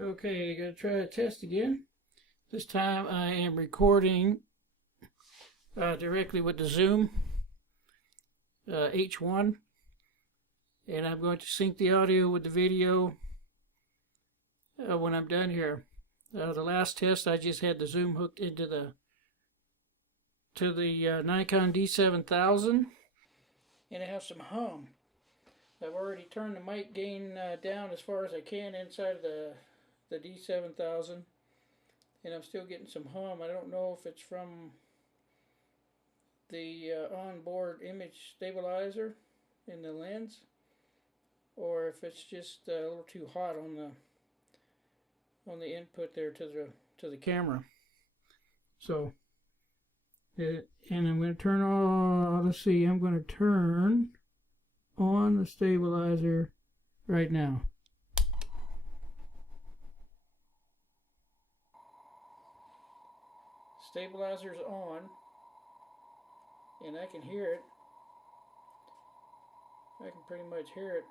Okay, gonna try to test again. This time I am recording directly with the Zoom H1, and I'm going to sync the audio with the video when I'm done here. The last test I just had the Zoom hooked into the Nikon D7000, and I have some hum. I've already turned the mic gain down as far as I can inside of the D7000, and I'm still getting some hum. I don't know if it's from the onboard image stabilizer in the lens, or if it's just a little too hot on the input there to the camera. So, and I'm going to turn on. Let's see. I'm going to turn on the stabilizer right now. Stabilizer's on, and I can hear it. I can pretty much hear it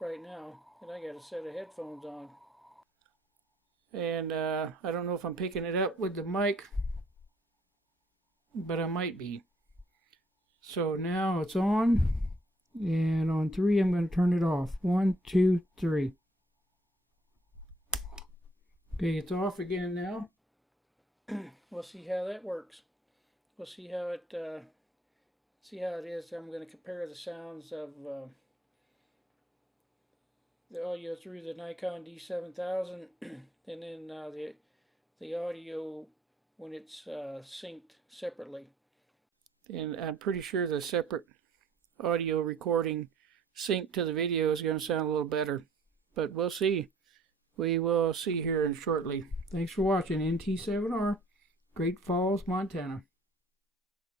right now, and I got a set of headphones on. And I don't know if I'm picking it up with the mic, but I might be. So now it's on, and on 3 I'm going to turn it off. 1, 2, 3. Okay, it's off again now. We'll see how that works. We'll see how it is. I'm going to compare the sounds of the audio through the Nikon D7000 and then the audio when it's synced separately. And I'm pretty sure the separate audio recording synced to the video is going to sound a little better. But we'll see. We will see here shortly. Thanks for watching NT7R, Great Falls, Montana.